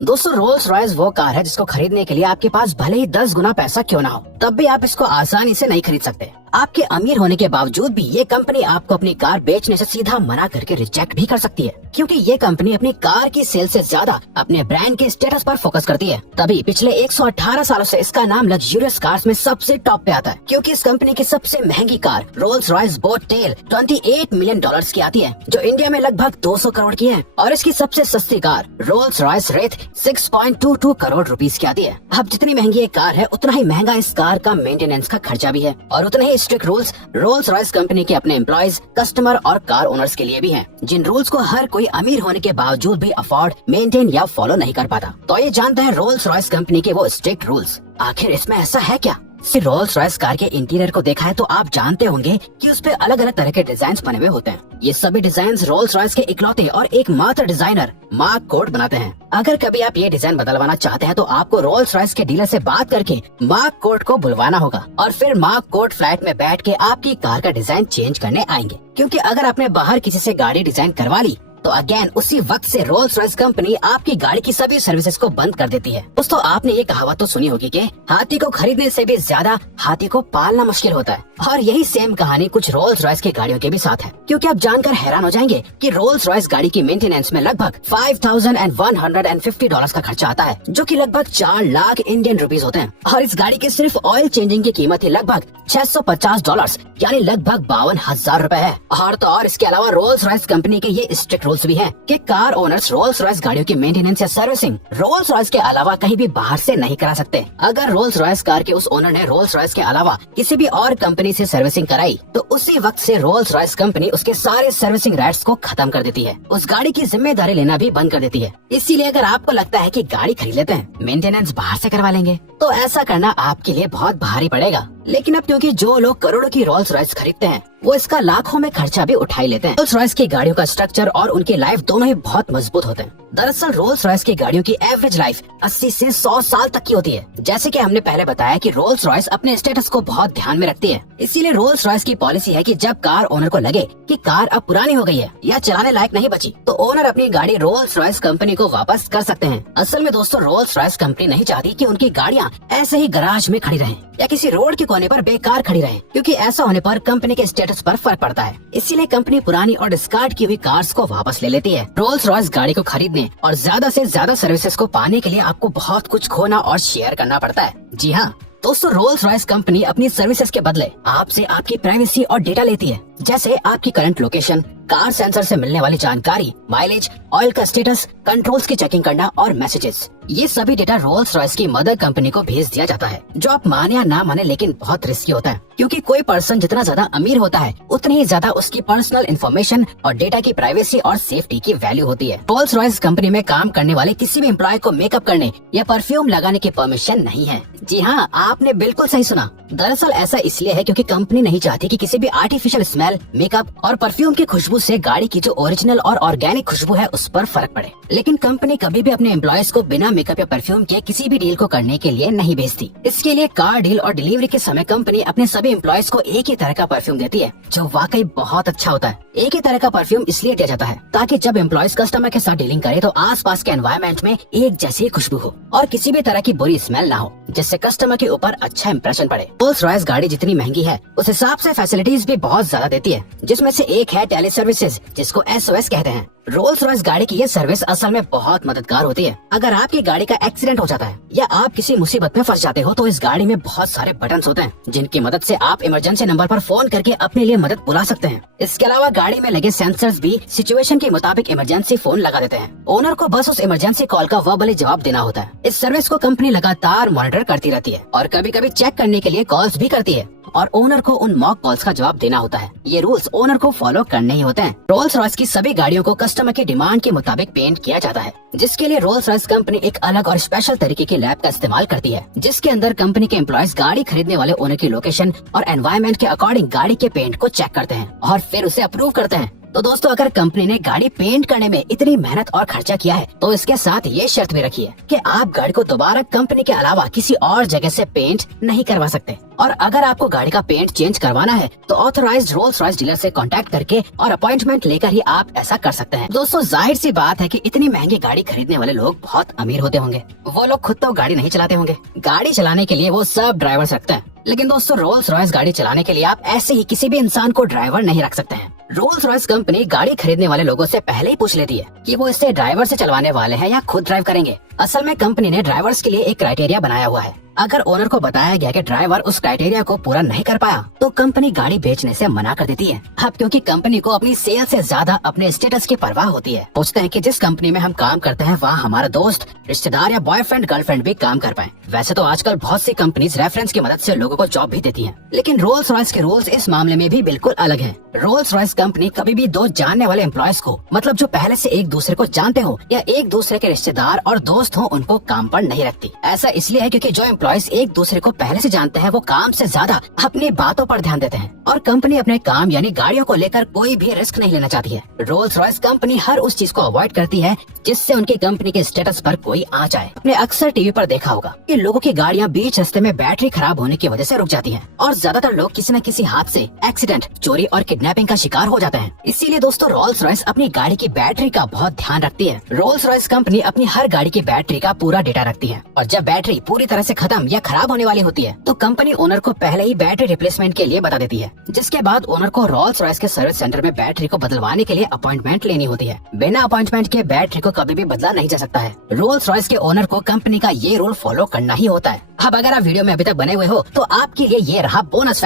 दोस्तों Rolls Royce वो car है जिसको खरीदने के लिए आपके पास भले ही 10 गुना पैसा क्यों ना हो, तब भी आप इसको आसानी से नहीं खरीद सकते। आपके अमीर होने के बावजूद भी ये कंपनी आपको अपनी कार बेचने से सीधा मना करके रिजेक्ट भी कर सकती है, क्योंकि ये कंपनी अपनी कार की सेल से ज्यादा अपने ब्रांड के स्टेटस पर फोकस करती है। तभी पिछले 118 सालों से इसका नाम लग्जरियस कार्स में सबसे टॉप पे आता है, क्योंकि इस कंपनी की सबसे महंगी car Rolls Royce boat tail 28 million dollars की आती है, जो इंडिया में लगभग 200 करोड़ की है। और इसकी सबसे सस्ती car Rolls Royce Wraith 6.22 crore rupees की आती है। अब जितनी महंगी ये कार है, उतना ही महंगा इस कार का मेंटेनेंस का खर्चा भी है, और उतने ही strict rules Rolls Royce company के अपने एम्प्लॉयज, कस्टमर और कार ओनर्स के लिए भी हैं, जिन रूल्स को हर कोई अमीर होने के बावजूद भी अफोर्ड, मेंटेन या फॉलो नहीं कर पाता। तो ये जानते हैं रोल्स रॉयस कंपनी के वो स्ट्रिक्ट रूल्स। आखिर इसमें ऐसा है क्या? रोल्स रॉयस कार के इंटीरियर को देखा है तो आप जानते होंगे कि उस पे अलग अलग तरह के डिजाइन बने हुए होते हैं। ये सभी डिजाइन रोल्स रॉयस के इकलौते और एकमात्र डिजाइनर मार्क कोर्ट बनाते हैं। अगर कभी आप ये डिजाइन बदलवाना चाहते हैं तो आपको रोल्स रॉयस के डीलर से बात करके मार्क कोर्ट को बुलवाना होगा, और फिर मार्क कोर्ट फ्लैट में बैठ के आपकी कार का डिजाइन चेंज करने आएंगे। क्योंकि अगर आपने बाहर किसी से गाड़ी डिजाइन करवा ली तो अगेन उसी वक्त से रोल्स रॉयस कंपनी आपकी गाड़ी की सभी सर्विसेज को बंद कर देती है। दोस्तों आपने ये कहावत तो सुनी होगी कि हाथी को खरीदने से भी ज्यादा हाथी को पालना मुश्किल होता है, और यही सेम कहानी कुछ रोल्स रॉयस की गाड़ियों के भी साथ है। क्योंकि आप जानकर हैरान हो जाएंगे कि रोल्स रॉयस गाड़ी की मेंटेनेंस में लगभग $5,150 का खर्चा आता है, जो कि लगभग 4 लाख इंडियन रुपीस होते हैं। और इस गाड़ी की सिर्फ ऑयल चेंजिंग की कीमत ही लगभग $650 यानी लगभग 52,000 रूपए है। और तो और इसके अलावा रोल्स रॉयस कंपनी के ये स्ट्रिक्ट रूल्स भी हैं कि कार ओनर्स रोल्स रॉयस गाड़ियों की मेंटेनेंस या सर्विसिंग रोल्स रॉयस के अलावा कहीं भी बाहर से नहीं करा सकते। अगर रोल्स रॉयस कार के उस ओनर ने रोल्स रॉयस के अलावा किसी भी और कंपनी से सर्विसिंग कराई तो उसी वक्त से रोल्स रॉयस कंपनी उसके सारे सर्विसिंग राइट्स को खत्म कर देती है, उस गाड़ी की जिम्मेदारी लेना भी बंद कर देती है। इसीलिए अगर आपको लगता है कि गाड़ी खरीद लेते हैं, मेंटेनेंस बाहर से करवा लेंगे, तो ऐसा करना आपके लिए बहुत भारी पड़ेगा। लेकिन अब क्योंकि जो लोग करोड़ों की रोल्स रॉयस खरीदते हैं वो इसका लाखों में खर्चा भी उठा ही लेते हैं। रोल्स रॉयस की गाड़ियों का स्ट्रक्चर और उनकी लाइफ दोनों ही बहुत मजबूत होते हैं। दरअसल रोल्स रॉयस की गाड़ियों की एवरेज लाइफ 80 से 100 साल तक की होती है। जैसे कि हमने पहले बताया कि रोल्स रॉयस अपने स्टेटस को बहुत ध्यान में रखती है, इसीलिए रोल्स रॉयस की पॉलिसी है कि जब कार ओनर को लगे कि कार अब पुरानी हो गई है या चलाने लायक नहीं बची, तो ओनर अपनी गाड़ी रोल्स रॉयस कंपनी को वापस कर सकते हैं। असल में दोस्तों रोल्स रॉयस कंपनी नहीं चाहती कि उनकी गाड़ियाँ ऐसे ही गराज में खड़ी रहें या किसी रोड के कोने पर बेकार खड़ी रहें, क्योंकि ऐसा होने पर कंपनी के स्टेटस पर फर्क पड़ता है। इसीलिए कंपनी पुरानी और डिस्कार्ड की हुई कार्स को वापस ले लेती है। रोल्स रॉयस गाड़ी को खरीदने और ज्यादा से ज्यादा सर्विसेज को पाने के लिए आपको बहुत कुछ खोना और शेयर करना पड़ता है। जी हाँ दोस्तों, रोल्स रॉयस कंपनी अपनी सर्विसेज के बदले आपसे आपकी प्राइवेसी और डेटा लेती है, जैसे आपकी करंट लोकेशन, कार सेंसर से मिलने वाली जानकारी, माइलेज, ऑयल का स्टेटस, कंट्रोल्स की चेकिंग करना और मैसेजेस। ये सभी डेटा रोल्स रॉयस की मदर कंपनी को भेज दिया जाता है, जो आप माने या ना माने लेकिन बहुत रिस्की होता है, क्योंकि कोई पर्सन जितना ज्यादा अमीर होता है उतनी ही ज्यादा उसकी पर्सनल इन्फॉर्मेशन और डेटा की प्राइवेसी और सेफ्टी की वैल्यू होती है। रोल्स रॉयस कंपनी में काम करने वाले किसी भी एम्प्लॉय को मेकअप करने या परफ्यूम लगाने की परमिशन नहीं है। जी हाँ, आपने बिल्कुल सही सुना। दरअसल ऐसा इसलिए है क्योंकि कंपनी नहीं चाहती कि किसी भी आर्टिफिशियल स्मेल, मेकअप और परफ्यूम की खुशबू से गाड़ी की जो ओरिजिनल और ऑर्गेनिक खुशबू है उस पर फर्क पड़े। लेकिन कंपनी कभी भी अपने एम्प्लॉयज को बिना मेकअप या परफ्यूम के किसी भी डील को करने के लिए नहीं भेजती। इसके लिए कार डील और डिलीवरी के समय कंपनी अपने सभी एम्प्लॉयज को एक ही तरह का परफ्यूम देती है, जो वाकई बहुत अच्छा होता है। एक ही तरह का परफ्यूम इसलिए दिया जाता है ताकि जब एम्प्लॉयज कस्टमर के साथ डीलिंग करे तो आसपास के एनवायरनमेंट में एक जैसी खुशबू हो और किसी भी तरह की बुरी स्मेल ना हो, जिससे कस्टमर के ऊपर अच्छा इंप्रेशन पड़े। रोल्स रॉयस गाड़ी जितनी महंगी है उस हिसाब से फैसिलिटीज भी बहुत ज्यादा देती है, जिसमें से एक है टेली सर्विसेज, जिसको SOS कहते हैं। रोल्स रॉयस गाड़ी की ये सर्विस असल में बहुत मददगार होती है। अगर आपकी गाड़ी का एक्सीडेंट हो जाता है या आप किसी मुसीबत में फंस जाते हो तो इस गाड़ी में बहुत सारे बटन्स होते हैं, जिनकी मदद से आप इमरजेंसी नंबर पर फोन करके अपने लिए मदद बुला सकते हैं। इसके अलावा गाड़ी में लगे सेंसर्स भी सिचुएशन के मुताबिक इमरजेंसी फोन लगा देते हैं। ओनर को बस उस इमरजेंसी कॉल का वर्बली जवाब देना होता है। इस सर्विस को कंपनी लगातार मॉनिटर करती रहती है और कभी कभी चेक करने के लिए कॉल्स भी करती है, और ओनर को उन मॉक कॉल्स का जवाब देना होता है। ये रूल्स ओनर को फॉलो करने ही होते हैं। रोल्स रॉयस की सभी गाड़ियों को कस्टमर की डिमांड के मुताबिक पेंट किया जाता है, जिसके लिए रोल्स रॉयस कंपनी एक अलग और स्पेशल तरीके की लैब का इस्तेमाल करती है, जिसके अंदर कंपनी के एम्प्लॉयज गाड़ी खरीदने वाले ओनर की लोकेशन और एनवायरनमेंट के अकॉर्डिंग गाड़ी के पेंट को चेक करते हैं और फिर उसे अप्रूव करते हैं। तो दोस्तों अगर कंपनी ने गाड़ी पेंट करने में इतनी मेहनत और खर्चा किया है तो इसके साथ ये शर्त भी रखी है कि आप गाड़ी को दोबारा कंपनी के अलावा किसी और जगह से पेंट नहीं करवा सकते। और अगर आपको गाड़ी का पेंट चेंज करवाना है तो ऑथराइज्ड रोल्स रॉयस डीलर से कांटेक्ट करके और अपॉइंटमेंट लेकर ही आप ऐसा कर सकते हैं। दोस्तों जाहिर सी बात है कि इतनी महंगी गाड़ी खरीदने वाले लोग बहुत अमीर होते होंगे। वो लोग खुद तो गाड़ी नहीं चलाते होंगे, गाड़ी चलाने के लिए वो सब ड्राइवर्स रखते हैं। लेकिन दोस्तों रोल्स रॉयस गाड़ी चलाने के लिए आप ऐसे ही किसी भी इंसान को ड्राइवर नहीं रख सकते हैं। रोल्स रॉयस कंपनी गाड़ी खरीदने वाले लोगों से पहले ही पूछ लेती है कि वो इसे ड्राइवर से चलवाने वाले हैं या खुद ड्राइव करेंगे। असल में कंपनी ने ड्राइवर्स के लिए एक क्राइटेरिया बनाया हुआ है। अगर ओनर को बताया गया कि ड्राइवर उस क्राइटेरिया को पूरा नहीं कर पाया तो कंपनी गाड़ी बेचने से मना कर देती है। अब क्योंकि कंपनी को अपनी सेल से ज्यादा अपने स्टेटस की परवाह होती है, पूछते हैं कि जिस कंपनी में हम काम करते हैं वहाँ हमारा दोस्त, रिश्तेदार या बॉयफ्रेंड गर्लफ्रेंड भी काम कर पाए। वैसे तो आजकल बहुत सी कंपनीज रेफरेंस की मदद से लोगों को जॉब भी देती हैं, लेकिन रोल्स रॉयस के रूल्स इस मामले में भी बिल्कुल अलग है। रोल्स रॉयस कंपनी कभी भी दो जानने वाले एम्प्लॉयज को, मतलब जो पहले से एक दूसरे को जानते हो या एक दूसरे के रिश्तेदार और दोस्त हो, उनको काम पर नहीं रखती। ऐसा इसलिए है क्योंकि जो एम्प्लॉयज एक दूसरे को पहले से जानते हैं वो काम से ज्यादा अपनी बातों पर ध्यान देते हैं और कंपनी अपने काम यानी गाड़ियों को लेकर कोई भी रिस्क नहीं लेना चाहती है। रोल्स रॉयस कंपनी हर उस चीज को अवॉइड करती है जिससे उनकी कंपनी के स्टेटस पर कोई आ जाए। आपने अक्सर टीवी पर देखा होगा कि लोगों की गाड़ियां बीच रास्ते में बैटरी खराब होने की वजह से रुक जाती हैं और ज्यादातर लोग किसी न किसी हादसे, एक्सीडेंट, चोरी और किडनैपिंग का शिकार हो जाते हैं। इसीलिए दोस्तों रोल्स रॉयस अपनी गाड़ी की बैटरी का बहुत ध्यान रखती है। रोल्स रॉयस कंपनी अपनी हर गाड़ी की बैटरी का पूरा डेटा रखती है और जब बैटरी पूरी तरह से खत्म या खराब होने वाली होती है तो कंपनी ओनर को पहले ही बैटरी रिप्लेसमेंट के लिए बता देती है, जिसके बाद ओनर को रोल्स रॉयस के सर्विस सेंटर में बैटरी को बदलवाने के लिए अपॉइंटमेंट लेनी होती है। बिना अपॉइंटमेंट के बैटरी को कभी भी बदला नहीं जा सकता है। रोल्स रॉयस के ओनर को कंपनी का ये रूल फॉलो करना ही होता है। अब अगर आप वीडियो में अभी तक बने हुए हो तो आपके लिए ये रहा बोनस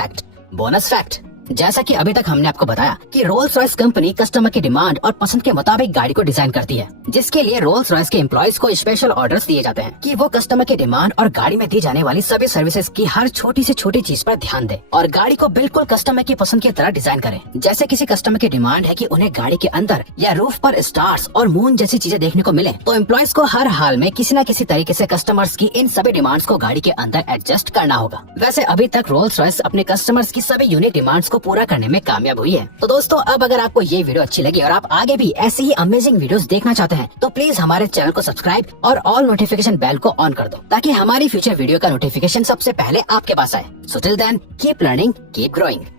फैक्ट। जैसा कि अभी तक हमने आपको बताया कि रोल्स रॉयस कंपनी कस्टमर की डिमांड और पसंद के मुताबिक गाड़ी को डिजाइन करती है, जिसके लिए रोल्स रॉयस के एम्प्लॉयज को स्पेशल ऑर्डर्स दिए जाते हैं कि वो कस्टमर की डिमांड और गाड़ी में दी जाने वाली सभी सर्विसेज की हर छोटी से छोटी चीज पर ध्यान दे और गाड़ी को बिल्कुल कस्टमर की पसंद की तरह डिजाइन करें। जैसे किसी कस्टमर की डिमांड है कि उन्हें गाड़ी के अंदर या रूफ पर स्टार्स और मून जैसी चीजें देखने को मिले, तो एम्प्लॉयज को हर हाल में किसी न किसी तरीके से कस्टमर्स की इन सभी डिमांड्स को गाड़ी के अंदर एडजस्ट करना होगा। वैसे अभी तक रोल्स रॉयस अपने कस्टमर्स की सभी यूनिक डिमांड्स को पूरा करने में कामयाब हुई है। तो दोस्तों अब अगर आपको ये वीडियो अच्छी लगी और आप आगे भी ऐसे ही अमेजिंग वीडियोस देखना चाहते हैं तो प्लीज हमारे चैनल को सब्सक्राइब और ऑल नोटिफिकेशन बेल को ऑन कर दो ताकि हमारी फ्यूचर वीडियो का नोटिफिकेशन सबसे पहले आपके पास आए। So till then keep learning, keep growing.